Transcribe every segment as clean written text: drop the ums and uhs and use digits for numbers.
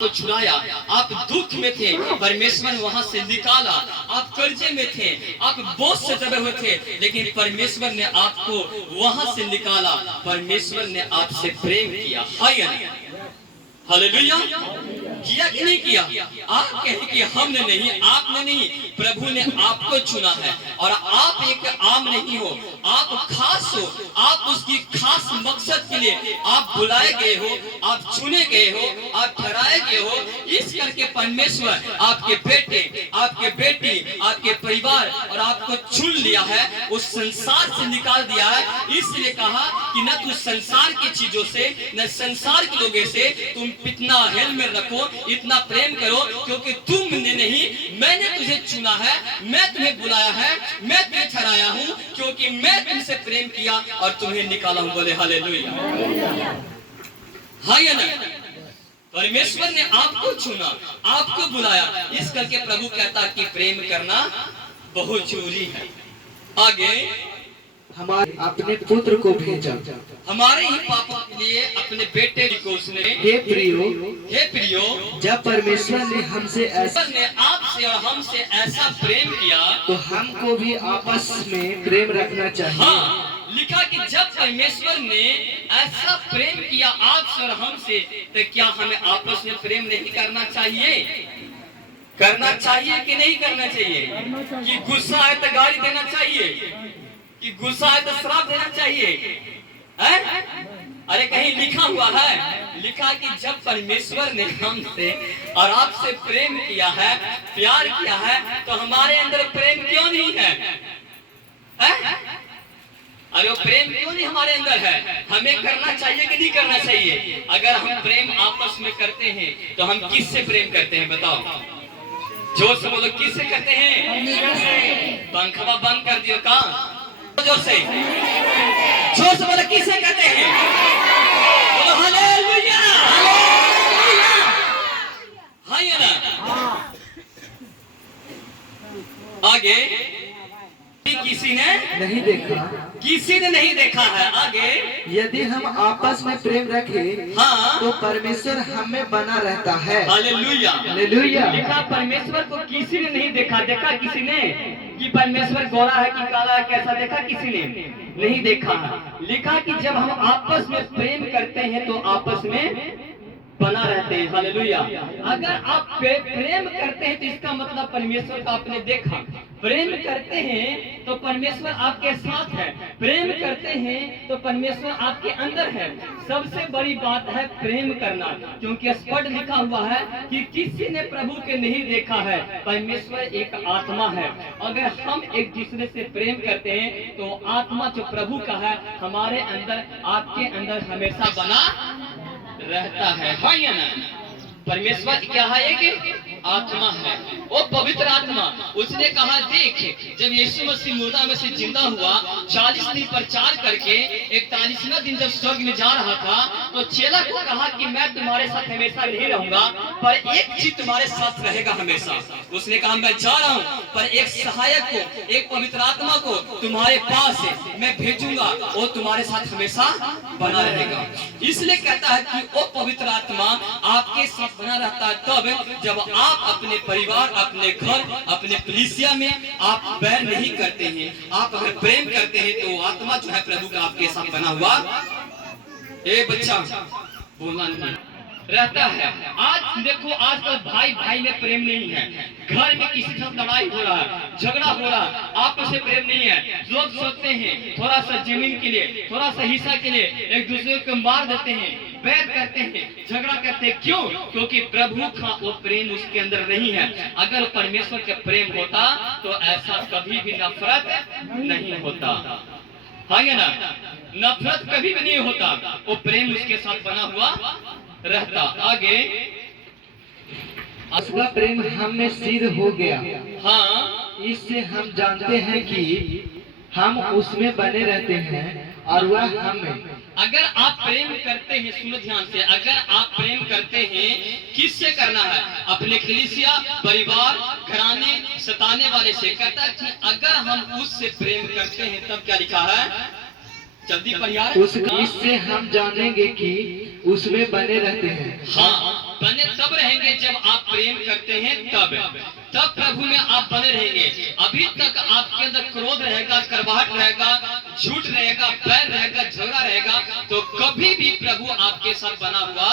को छुड़ाया। आप दुख में थे, परमेश्वर ने वहां से निकाला। आप कर्जे में थे, आप बोझ से दबे हुए थे, लेकिन परमेश्वर ने आपको वहां से निकाला। परमेश्वर ने आपसे प्रेम किया। हालेलुया। किया कि नहीं किया? आप कहें कि हमने नहीं, आपने नहीं, प्रभु ने आपको चुना है। और आप एक आम नहीं हो, आप खास हो। आप उसकी खास मकसद के लिए आप बुलाए गए हो, आप चुने गए हो, आप ठहराए गए हो। इस करके परमेश्वर आपके बेटे, आपके बेटी, आपके परिवार और आपको चुन लिया है, उस संसार से निकाल दिया है। इसलिए कहा कि न तू संसार की चीजों से, न संसार के लोगों से तुम इतना हेल में रखो, इतना प्रेम करो, क्योंकि तुमने नहीं, मैंने तुझे चुना है, मैं तुम्हें बुलाया है, मैं तुम्हें ठहराया हूं, क्योंकि मैं तुमसे प्रेम किया और तुम्हें निकाला हूं। बोले हालेलुया। हाँ या ना? परमेश्वर ने आपको चुना, आपको बुलाया। इस करके प्रभु कहता कि प्रेम करना बहुत जरूरी है। आगे हमारे अपने पुत्र को भेजा, हमारे ही पापों के लिए अपने बेटे को उसने। हे प्रियो, जब परमेश्वर ने हमसे ऐसा, ने आपसे और हमसे ऐसा प्रेम किया, तो हमको भी आपस में प्रेम रखना चाहिए। हाँ, लिखा कि जब परमेश्वर ने ऐसा प्रेम किया आपसे और हमसे, तो क्या हमें आपस में प्रेम नहीं करना चाहिए? करना चाहिए कि नहीं करना चाहिए? कि गुस्सा है तो गाली देना चाहिए, कि गुस्सा है तो श्राप देना चाहिए? है? अरे कहीं लिखा हुआ है, लिखा कि जब परमेश्वर ने हमसे और आपसे प्रेम किया है, प्यार किया है, तो हमारे अंदर प्रेम क्यों नहीं है? अरे वो प्रेम क्यों नहीं हमारे अंदर है? हमें करना चाहिए कि नहीं करना चाहिए? अगर हम प्रेम आपस में करते हैं तो हम किससे प्रेम करते हैं? बताओ, जोर से बोलो, किससे करते हैं? पंखा बंद कर दियो का, जोर से बोलो, किसे कहते हैं? बोलो हालेलुया। हाँ या ना? आगे किसी ने नहीं देखा, किसी ने नहीं देखा है। आगे यदि हम आपस में प्रेम रखें, हाँ, तो परमेश्वर हमें बना रहता है। हालेलुया। हालेलुया। लिखा परमेश्वर को किसी ने नहीं देखा। देखा किसी ने कि परमेश्वर गोरा है कि काला है, कैसा देखा? किसी ने नहीं देखा। लिखा कि जब हम आपस में प्रेम करते हैं तो आपस में बना रहते हैं। हालेलुया। अगर आप प्रेम करते हैं तो इसका मतलब परमेश्वर का आपने देखा। प्रेम करते हैं तो परमेश्वर आपके साथ है, प्रेम करते हैं तो परमेश्वर आपके अंदर है। सबसे बड़ी बात है प्रेम करना, क्योंकि स्पष्ट लिखा हुआ है कि किसी ने प्रभु के नहीं देखा है। परमेश्वर एक आत्मा है। अगर हम एक दूसरे से प्रेम करते हैं तो आत्मा जो प्रभु का है हमारे अंदर, आपके अंदर हमेशा बना रहता है। हाँ या ना? परमेश्वर क्या है? एक आत्मा है, वो पवित्र आत्मा। उसने कहा देख, जब यीशु मसीह मुर्दा में से जिंदा हुआ, 40 दिन प्रचार करके 41वां दिन जब स्वर्ग में जा रहा था, तो चेला को कहा कि मैं तुम्हारे साथ हमेशा नहीं रहूंगा, पर एक चीज तुम्हारे साथ रहेगा हमेशा। उसने कहा मैं जा रहा हूँ, पर एक सहायक को, एक पवित्र आत्मा को तुम्हारे पास मैं भेजूंगा, वो तुम्हारे साथ हमेशा बना रहेगा। इसलिए कहता है कि वो पवित्र आत्मा आपके साथ बना रहता है तब जब आप अपने परिवार, अपने घर, अपने कलीसिया में आप बैर नहीं करते हैं। आप अगर प्रेम करते हैं तो आत्मा जो है प्रभु का आपके साथ बना हुआ ए बच्चा बोलना नहीं रहता है। आज देखो, आजकल भाई भाई में प्रेम नहीं है। घर में किसी के साथ लड़ाई हो रहा है, झगड़ा हो रहा है, आपस में प्रेम नहीं है। लोग सोचते हैं थोड़ा सा जमीन के लिए, थोड़ा सा हिस्सा के लिए एक दूसरे को मार देते हैं, बैर करते हैं, झगड़ा करते हैं। क्यों? क्योंकि प्रभु का वो प्रेम उसके अंदर नहीं है। अगर परमेश्वर का प्रेम होता तो ऐसा कभी भी नफरत नहीं होता। हाँ या ना? नफरत कभी भी नहीं होता, वो प्रेम उसके साथ बना हुआ रहता। आगे उसका प्रेम हम में सिद्ध हो गया। हाँ, इससे हम जानते हैं कि हम उसमें बने रहते हैं और वह हमें। अगर आप प्रेम करते हैं, सुनो ध्यान से, अगर आप प्रेम करते हैं, किससे करना है? अपने कलीसिया, परिवार, घराने, सताने वाले से। कहता है कि अगर हम उससे प्रेम करते हैं तब क्या लिखा है? जल्दी पढ़िए। इससे हम जानेंगे कि उसमें बने रहते हैं। हाँ, बने तब रहेंगे जब आप प्रेम करते हैं, तब प्रभु में आप बने रहेंगे। अभी तक आपके अंदर क्रोध रहेगा, करवाहट रहेगा, झूठ रहेगा, बैर रहेगा, झगड़ा रहेगा, तो कभी भी प्रभु आपके साथ बना हुआ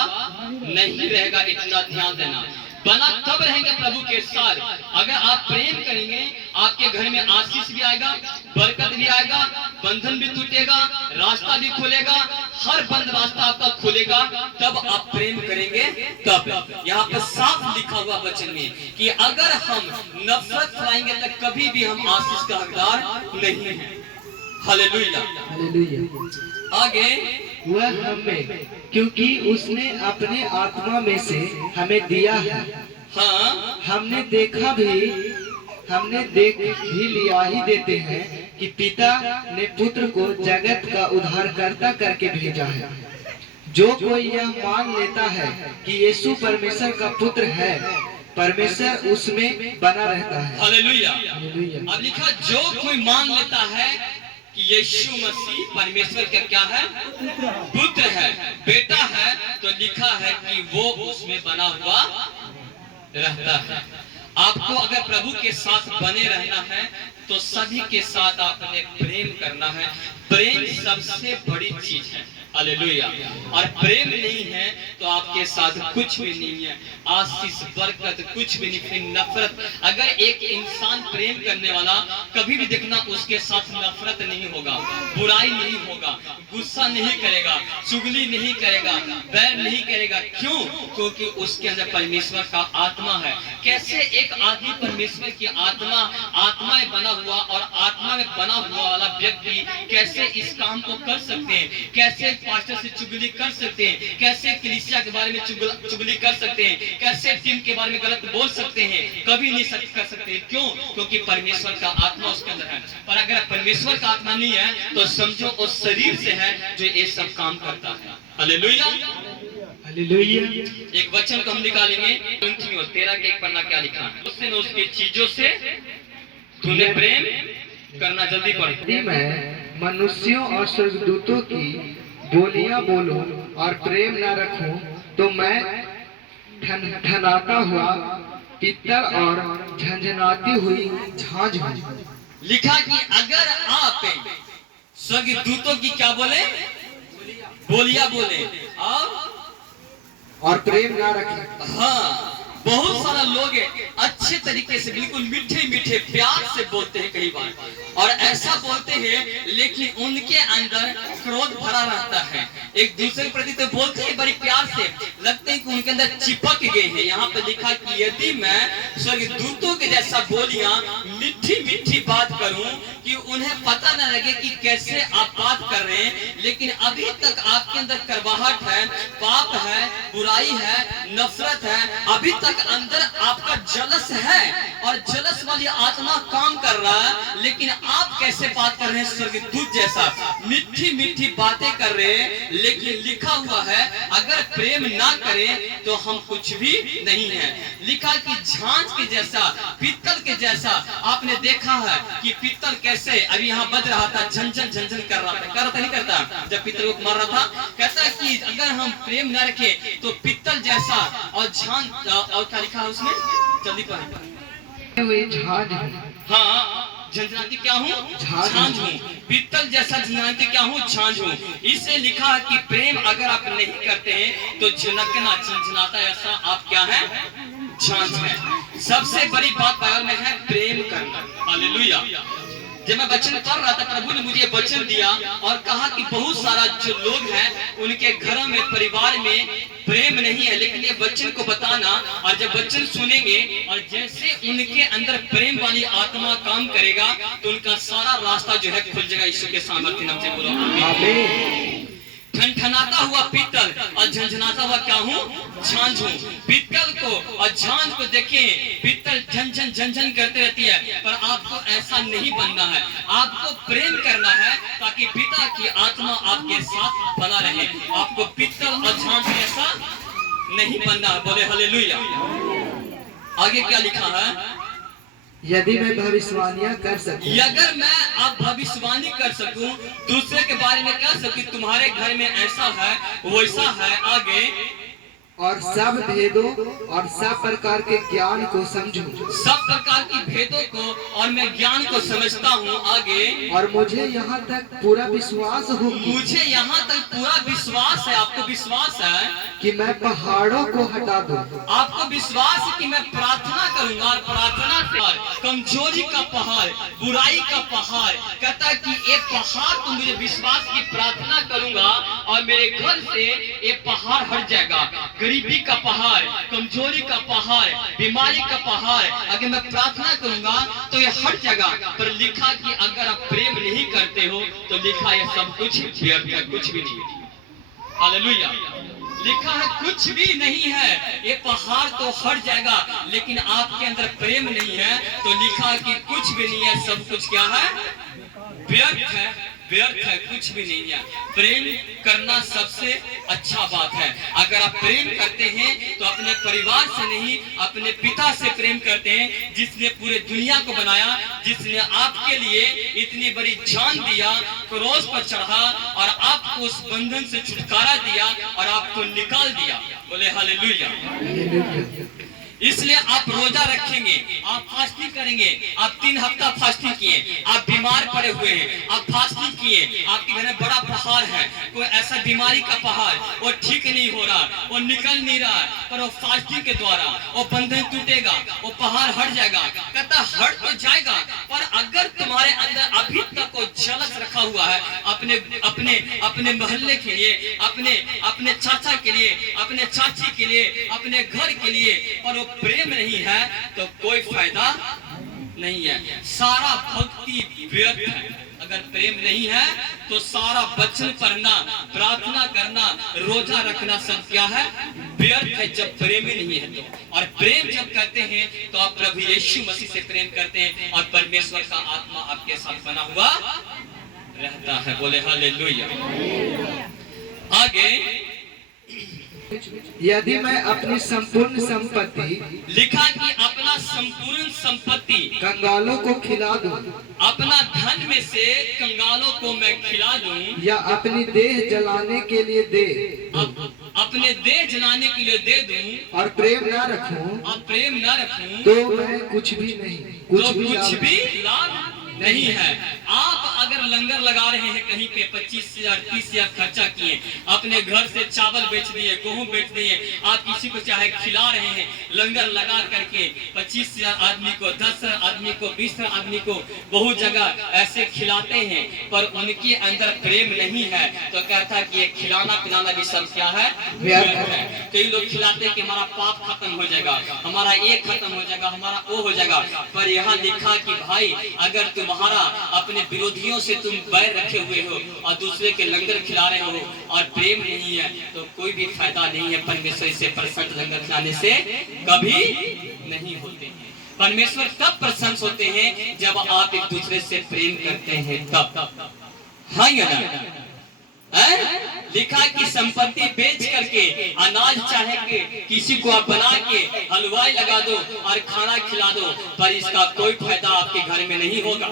नहीं रहेगा। इतना ध्यान देना। बना तब रहेंगे प्रभु के साथ अगर आप प्रेम करेंगे। आपके घर में आशीष भी आएगा, बरकत भी आएगा, बंधन भी टूटेगा, रास्ता भी खुलेगा, हर बंद रास्ता आपका खुलेगा। तब आप प्रेम करेंगे तब। यहाँ पर साफ लिखा हुआ वचन में कि अगर हम नफरत फैलाएंगे तो कभी भी हम आशीष का हकदार नहीं है। Hallelujah, hallelujah. आगे वह हमें, क्योंकि उसने अपने आत्मा में से हमें दिया है। हाँ, हमने देख भी लिया ही देते हैं कि पिता ने पुत्र को जगत का उद्धारकर्ता करके भेजा है। जो कोई यह मान लेता है कि यीशु परमेश्वर का पुत्र है, परमेश्वर उसमें बना रहता है। हालेलुया। हालेलुया। अब लिखा जो कोई मान लेता है कि यीशु मसीह परमेश्वर का क्या है, पुत्र है, बेटा है, तो लिखा है कि वो उसमें बना हुआ रहता है। आपको अगर प्रभु के साथ बने रहना है तो सभी के साथ आपने प्रेम करना है। प्रेम सबसे बड़ी चीज है। हालेलुया। और प्रेम नहीं है तो आपके साथ कुछ भी नहीं है, आशीष बरकत कुछ भी नहीं। फिर नफरत, अगर एक इंसान प्रेम करने वाला कभी भी देखना उसके साथ नफरत नहीं होगा, बुराई नहीं होगा, गुस्सा नहीं करेगा, चुगली नहीं करेगा, बैर नहीं करेगा। क्यों? क्योंकि उसके अंदर परमेश्वर का आत्मा है। कैसे एक आदमी परमेश्वर की आत्मा में बना हुआ और आत्मा में बना हुआ वाला व्यक्ति कैसे इस काम को कर सकते हैं? कैसे पास्टर से चुगली कर सकते हैं? कैसे कलीसिया के बारे में चुगली कर सकते हैं? कैसे टीम के बारे में गलत बोल सकते हैं? कभी नहीं कर सकते। क्यों? क्योंकि परमेश्वर का आत्मा उसके अंदर है। पर अगर परमेश्वर का आत्मा नहीं है तो समझो उस शरीर से है जो ये सब काम करता है। Hallelujah, hallelujah. एक वचन को हम निकालेंगे 13 के 1 पन्ना क्या लिखा है? उससे न उसकी चीजों से तूने प्रेम करना। जल्दी पढ़। यदि मैं मनुष्यों और स्वर्गदूतों की बोलियां बोलूं और प्रेम न रखूं तो मैं ठनाता हुआ पित्तल और झंझनाती हुई झांझ हूं। लिखा कि अगर आप स्वर्गदूतों की क्या बोले, बोलियां बोले और प्रेम ना रखें। हाँ, बहुत सारा लोग अच्छे तरीके से बिल्कुल मीठे मीठे प्यार से बोलते हैं कई बार, और ऐसा बोलते हैं लेकिन उनके अंदर क्रोध भरा रहता है। एक दूसरे के प्रति तो बोलते हैं बड़ी प्यार से, लगते हैं कि उनके अंदर चिपक गए हैं। यहाँ पे लिखा कि यदि मैं स्वर्गदूतों के जैसा बोलियां मीठी मीठी बात करूं कि उन्हें पता न लगे कि कैसे आप बात कर रहे हैं, लेकिन अभी तक आपके अंदर करवाहट है, पाप है, बुराई है, नफरत है, अभी तक अंदर आपका जलस है और जलस वाली आत्मा काम कर रहा है, लेकिन आप कैसे बात कर रहे हैं स्वर्गदूत जैसा, मीठी मीठी बातें कर रहे हैं। लेकिन लिखा हुआ है अगर प्रेम ना करें तो हम कुछ भी नहीं है। लिखा कि झांझ के जैसा, पित्तल के जैसा। आपने देखा है कि पित्तल कैसे अभी यहाँ बज रहा था, झंझन झंझन कर रहा था, नहीं करता? जब पित्तल को मार रहा था, कहता कि अगर हम प्रेम न रखें तो पित्तल जैसा और झांझ। और क्या लिखा है उसमें? जल्दी पढ़। झांझ। हाँ, झंझनाती क्या हूँ? झांझ हूँ। पित्तल जैसा झंझनाती क्या हूँ? झांझ हूँ। इससे लिखा है कि प्रेम अगर आप नहीं करते हैं तो झनकना, झंझनाता ऐसा आप क्या है? झांझ है। सबसे बड़ी बात बाइबल में है प्रेम करना। हालेलुया। जब मैं वचन पढ़ रहा था, प्रभु ने मुझे वचन दिया और कहा कि बहुत सारा जो लोग हैं उनके घरों में, परिवार में प्रेम नहीं है, लेकिन ये वचन को बताना, और जब वचन सुनेंगे और जैसे उनके अंदर प्रेम वाली आत्मा काम करेगा तो उनका सारा रास्ता जो है खुल जाएगा। यीशु के सामर्थ्य नाम से बोलो आमीन। ठनठनाता हुआ पित्तल और झंझनाता हुआ क्या हूँ? झांझ हूँ। पित्तल को और झांझ को देखें, पित्तल झंझन झंझन करते रहती है, पर आपको ऐसा नहीं बनना है। आपको प्रेम करना है ताकि पिता की आत्मा आपके साथ बना रहे। आपको पित्तल और झांझ ऐसा नहीं बनना है। बोले हालेलुया। आगे क्या लिखा है? यदि मैं भविष्यवाणियां कर सकूं, अगर मैं अब भविष्यवाणी कर सकूं, दूसरे के बारे में कह सकूं तुम्हारे घर में ऐसा है वैसा है। आगे और सब भेदों और सब प्रकार के ज्ञान को समझूं। सब प्रकार की भेदों को और मैं ज्ञान को समझता हूँ। आगे, और मुझे यहाँ तक पूरा विश्वास हो मुझे यहाँ तक पूरा विश्वास है, आपको विश्वास है कि मैं पहाड़ों को हटा दूं। आपको विश्वास है कि मैं प्रार्थना करूंगा और प्रार्थना से कमजोरी का पहाड़, बुराई का पहाड़, कहता है कि ये पहाड़ तो मुझे विश्वास की प्रार्थना करूंगा और मेरे घर से ये पहाड़ हट जाएगा। गरीबी का पहाड़, कमजोरी का पहाड़, बीमारी का पहाड़, अगर मैं प्रार्थना करूंगा तो ये हट जाएगा। पर लिखा कि अगर आप प्रेम नहीं करते हो तो लिखा ये सब कुछ व्यर्थ है, कुछ भी नहीं। हालेलुया। लिखा है कुछ भी नहीं है, ये पहाड़ तो हट जाएगा, लेकिन आपके अंदर प्रेम नहीं है तो लिखा कि कुछ भी नहीं है, सब कुछ क्या है? व्यर्थ है, व्यर्थ है, कुछ भी नहीं है। प्रेम करना सबसे अच्छा बात है। अगर आप प्रेम करते हैं तो अपने परिवार से नहीं, अपने पिता से प्रेम करते हैं, जिसने पूरे दुनिया को बनाया, जिसने आपके लिए इतनी बड़ी जान दिया, क्रूस पर चढ़ा और आपको उस बंधन से छुटकारा दिया और आपको निकाल दिया। बोले हालेलुया। इसलिए आप रोजा रखेंगे, आप फास्टिंग करेंगे। आप 3 हफ्ता फास्टिंग किए, आप बीमार पड़े हुए हैं, आप फास्टिंग किए, आपके घर में बड़ा पहाड़ है, कोई ऐसा बीमारी का पहाड़, वो ठीक नहीं हो रहा, वो निकल नहीं रहा, पर वो फास्टिंग के द्वारा वो बंधन टूटेगा, वो पहाड़ हट जाएगा। कहता हट तो जाएगा, पर अगर तुम्हारे अंदर अभी तक वो जलस रखा हुआ है अपने अपने अपने मोहल्ले के लिए, अपने चाचा के लिए, अपने चाची के लिए, अपने घर के लिए, पर प्रेम नहीं है तो कोई फायदा नहीं है। सारा भक्ति व्यर्थ है। अगर प्रेम नहीं है तो सारा वचन पढ़ना, प्रार्थना करना, रोजा रखना सब क्या है? व्यर्थ है, जब प्रेम ही नहीं है तो। और प्रेम जब करते हैं तो आप प्रभु यीशु मसीह से प्रेम करते हैं और परमेश्वर का आत्मा आपके साथ बना हुआ रहता है। बोले हालेलुया। आगे, यदि मैं अपनी संपूर्ण संपत्ति, लिखा कि अपना संपूर्ण संपत्ति कंगालों को खिला दूं, अपना धन में से कंगालों को मैं खिला दूं, या अपनी देह जलाने के लिए दे, अपने देह जलाने के लिए दे दूं, और प्रेम न रखूं, और प्रेम न रखूं, तो मैं कुछ भी नहीं, कुछ भी लाभ नहीं है। आप अगर लंगर लगा रहे हैं कहीं पे 25,000 30,000 खर्चा किए, अपने घर से चावल बेच दिए, गेहूं बेच दिए, आप किसी को चाहे खिला रहे हैं, लंगर लगा करके 25,000 आदमी को, 10,000 आदमी को, 20,000 आदमी को बहुत जगह ऐसे खिलाते हैं, पर उनके अंदर प्रेम नहीं है तो कहता है कि ये खिलाना पिलाना भी सब क्या है? व्यर्थ है। कई लोग खिलाते हैं कि हमारा पाप खत्म हो जाएगा, हमारा ये खत्म हो जाएगा, हमारा वो हो जाएगा, पर यहाँ लिखा कि भाई अगर तुम्हारा अपने विरोधियों से तुम बैर रखे हुए हो और दूसरे के लंगर खिला रहे हो और प्रेम नहीं है तो कोई भी फायदा नहीं है। परमेश्वर से प्रसन्न लंगर खिलाने से कभी नहीं होते हैं। परमेश्वर तब प्रसन्न होते हैं जब आप एक दूसरे से प्रेम करते हैं, तब। हाँ या ना? लिखा कि संपत्ति बेच करके अनाज चाहे के किसी को आप बना के हलवाई लगा दो और खाना खिला दो, पर इसका कोई फायदा आपके घर में नहीं होगा,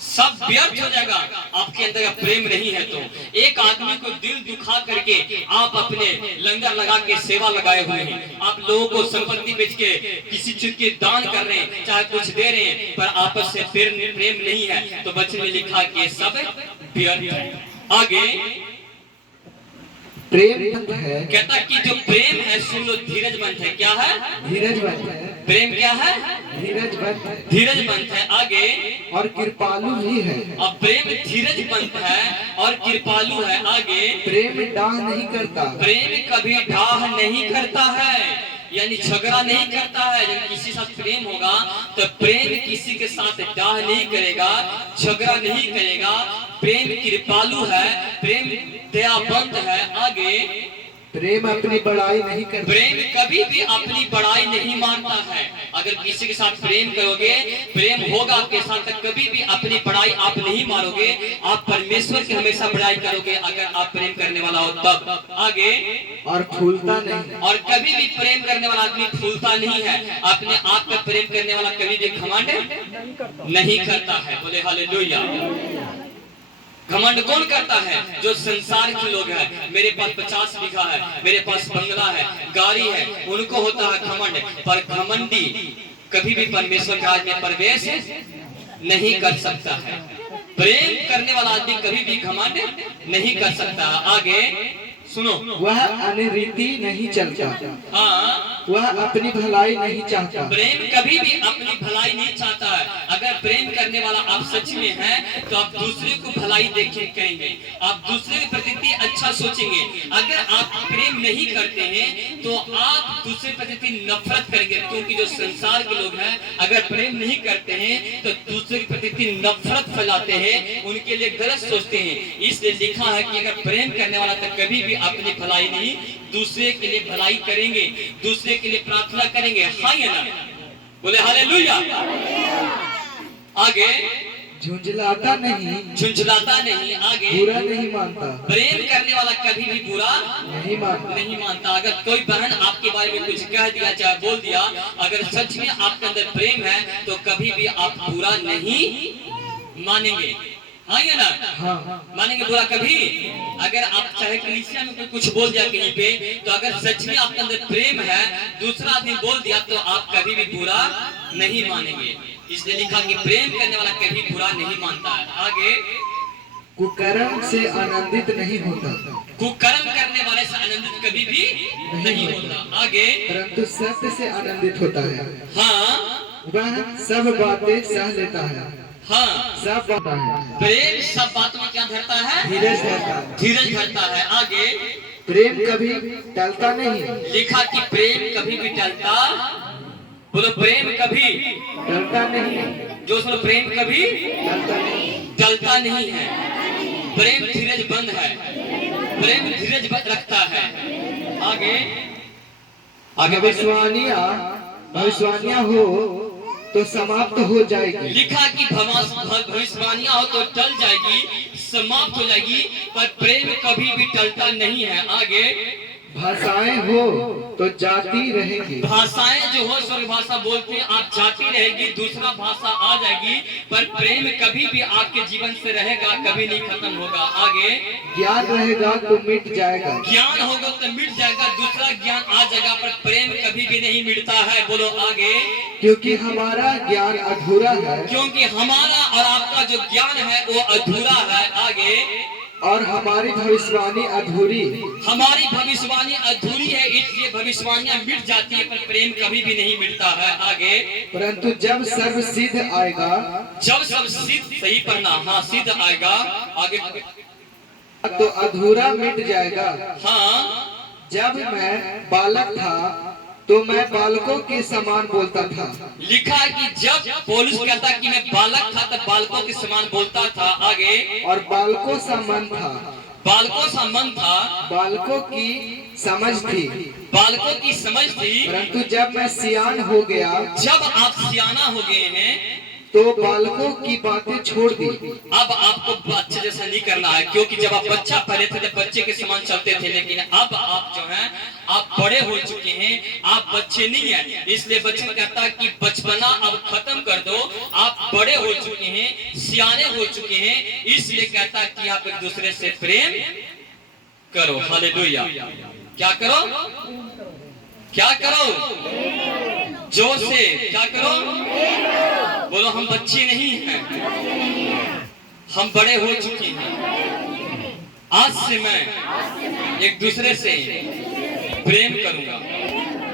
सब व्यर्थ हो जाएगा। आपके अंदर का प्रेम नहीं है तो। एक आदमी को दिल दुखा करके आप अपने लंगर लगा के सेवा लगाए हुए हैं, आप लोगों को संपत्ति बेच के किसी चीज के दान कर रहे हैं, चाहे कुछ दे रहे हैं, पर आपस से प्रेम नहीं है तो वचन में लिखा कि सब व्यर्थ है। आगे, प्रेम है, कहता कि जो प्रेम है सुन लो धीरजवंत है। क्या है? धीरजवंत है। प्रेम क्या है? धीरजवंत है, धीरजवंत है। आगे, और कृपालु भी है। अब प्रेम धीरजवंत है और कृपालु है। आगे, प्रेम डाह नहीं करता, प्रेम कभी डाह नहीं करता है, यानी झगड़ा नहीं करता है। जब किसी साथ प्रेम होगा तो प्रेम किसी के साथ डाह नहीं करेगा, झगड़ा नहीं करेगा। प्रेम कृपालु है, प्रेम दयावंत है। आगे, प्रेम अपनी बड़ाई नहीं करता, प्रेम कभी भी अपनी बड़ाई नहीं मानता है। अगर किसी के साथ प्रेम करोगे, प्रेम होगा आपके साथ, तो कभी भी अपनी बड़ाई आप नहीं मारोगे, आप परमेश्वर की हमेशा बड़ाई करोगे अगर आप प्रेम करने वाला हो तब। आगे, और फूलता नहीं, और कभी भी प्रेम करने वाला आदमी फूलता नहीं है। अपने आप पे प्रेम करने वाला कभी भी घमंड नहीं करता है। बोले हालेलुया। घमंड कौन करता है? जो संसार के लोग हैं। मेरे पास 50 बीघा है, मेरे पास बंगला है, गाड़ी है, उनको होता है घमंड। पर घमंडी कभी भी परमेश्वर के राज्य में प्रवेश नहीं कर सकता है। प्रेम करने वाला आदमी कभी भी घमंड नहीं कर सकता। आगे सुनो, वह अनरीति नहीं चलता, हाँ, वह अपनी भलाई नहीं चाहता। प्रेम कभी भी अपनी भलाई नहीं चाहता है। अगर प्रेम करने वाला आप सच में हैं तो आप दूसरे को भलाई करेंगे, आप दूसरे के प्रति अच्छा सोचेंगे। अगर आप प्रेम नहीं करते हैं तो आप दूसरे के प्रति नफरत करेंगे, क्योंकि जो संसार के लोग हैं अगर प्रेम नहीं करते हैं तो दूसरे के प्रति नफरत फैलाते हैं, उनके लिए गलत सोचते हैं। इसलिए लिखा है कि अगर प्रेम करने वाला तो कभी भी अपनी भलाई नहीं, दूसरे के लिए भलाई करेंगे, दूसरे के लिए प्रार्थना करेंगे। हाँ या ना? बोले हालेलुया। आगे झुंझलाता नहीं, झुंझलाता नहीं। आगे बुरा नहीं मानता, प्रेम करने वाला कभी भी बुरा नहीं मानता। अगर कोई बहन आपके बारे में कुछ कह दिया, चाहे बोल दिया, अगर सच में आपके अंदर प्रेम है तो कभी भी आप बुरा नहीं मानेंगे। हाँ या ना? हाँ। मानेंगे बुरा कभी? अगर आप चाहे कलीसिया में कोई कुछ बोल दिया कहीं पे, तो अगर सच में आपके अंदर प्रेम है, दूसरा आदमी बोल दिया तो आप कभी भी बुरा नहीं मानेंगे। इसलिए लिखा कि प्रेम करने वाला कभी बुरा नहीं मानता है। आगे कुकर्म से आनंदित नहीं होता, कुकर्म करने वाले से आनंदित कभी भी नहीं होता। आगे परंतु सत्य से आनंदित होता है। हाँ, वह सब बातें सह लेता है, हाँ, सब बातें है। प्रेम सब बातों में क्या धरता है? धीरज धरता है, धीरज धरता है। आगे प्रेम कभी टलता नहीं, लिखा कि प्रेम कभी भी टलता, बोलो प्रेम कभी टलता नहीं, जो सुनो प्रेम कभी टलता नहीं, टलता नहीं है। प्रेम धीरज बंद है, प्रेम धीरज रखता है। आगे भविष्यवाणियां हो तो समाप्त हो जाएगी। लिखा कि भविष्यवाणियां हो तो टल जाएगी, समाप्त हो जाएगी, पर प्रेम कभी भी टलता नहीं है। आगे भाषाएं हो तो जाती रहेगी, भाषाएं जो हो स्वर्ग भाषा बोलते हैं आप जाती रहेगी, दूसरा भाषा आ जाएगी, पर प्रेम कभी भी आपके जीवन से रहेगा, कभी नहीं खत्म होगा। आगे ज्ञान रहेगा तो मिट जाएगा, ज्ञान होगा तो मिट जाएगा, दूसरा ज्ञान आ जाएगा, पर प्रेम कभी भी नहीं मिटता है। बोलो आगे, क्योंकि हमारा ज्ञान अधूरा है, क्योंकि हमारा और आपका जो ज्ञान है वो अधूरा है। आगे और हमारी भविष्यवाणी अधूरी, हमारी भविष्यवाणी अधूरी है, इसलिए भविष्यवाणियां मिट जाती है, पर प्रेम कभी भी नहीं मिटता है। आगे परंतु जब सर्व सिद्ध आएगा, जब सब सिद्ध, सही पढ़ना, हाँ, सिद्ध आएगा। आगे तो अधूरा मिट जाएगा। हाँ, जब मैं बालक था तो मैं बालकों के समान बोलता था। लिखा है कि जब पौलुस कहता कि मैं बालक था तब बालकों के समान बोलता था। आगे और बालकों सा मन था, बालकों सा मन था, बालकों की समझ थी, बालकों की समझ थी। परंतु जब मैं सियान हो गया, जब आप सियाना हो गए हैं तो बालकों की बातें छोड़ दी। अब आपको बच्चे जैसा नहीं करना है, क्योंकि जब आप बच्चा पहले थे जब बच्चे के समान चलते थे, लेकिन अब आप जो हैं आप बड़े हो चुके हैं, आप बच्चे नहीं हैं। इसलिए बच्चा कहता है कि बचपना अब खत्म कर दो, आप बड़े हो चुके हैं, सियाने हो चुके हैं, इसलिए कहता है कि आप एक दूसरे से प्रेम करो। हालेलुया। क्या करो? क्या करो? जोर से क्या करो? बोलो हम बच्चे नहीं हैं, हम बड़े हो चुके हैं। आज से मैं एक दूसरे से प्रेम करूंगा।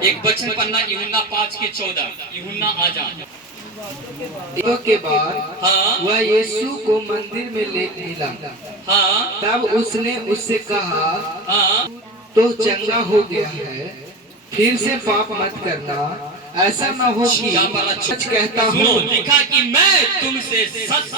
एक वचन पढ़ना, यूहन्ना 5:14, यूहन्ना आजा। के बाद हाँ, वह यीशु को मंदिर में ले मिला। हाँ, तब उसने उससे कहा, हाँ, तो चंगा हो गया है, फिर से पाप मत करना, ऐसा न हो कि सच कहता हूँ। लिखा कि मैं तुमसे सच